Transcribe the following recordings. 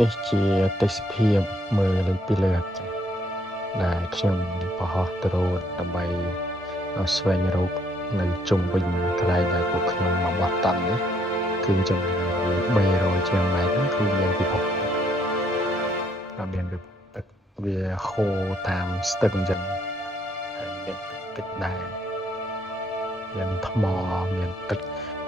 នេះជាទេសភាពមើលពីលើអាកាសដែលខ្ញុំប្រហោះដ្រូនដើម្បីស្វែងរកនៅជុំវិញកន្លែងដែលពួកខ្ញុំមកបោះតង់នេះគឺចម្ងាយ300ជាងម៉ែត្រគឺមានពិភពទឹកវាហូរតាមស្ទឹងអញ្ចឹងហើយមានទឹកដែរមានថ្មមានទឹក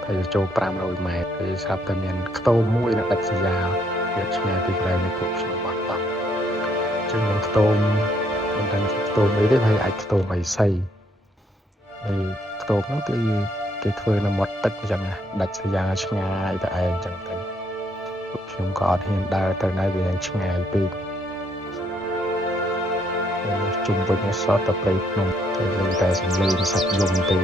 ហើយចូល500ម៉ែត្រហើយស្រាប់តែមានខ្ទមមួយនៅដាច់ស្រយាលវាឆ្ងាយពីកន្លែងនៃពួកខ្ញុំបោះតង់អញ្ចឹងមានខ្ទមមិនដឹងជាខ្ទមអីទេហើយអាចខ្ទមអីសីហើយខ្ទមហ្នឹងគឺគេធ្វើនៅមាត់ទឹកអញ្ចឹងណាដាច់ស្រយាលឆ្ងាយតែឯងអញ្ចឹងទៅពួកខ្ញុំក៏អត់ហ៊ានដើរទៅណាវាឆ្ងាយពេកជុំវិញសតតែព្រៃភ្នំតែលើតែសំឡេងសត្វយំទេ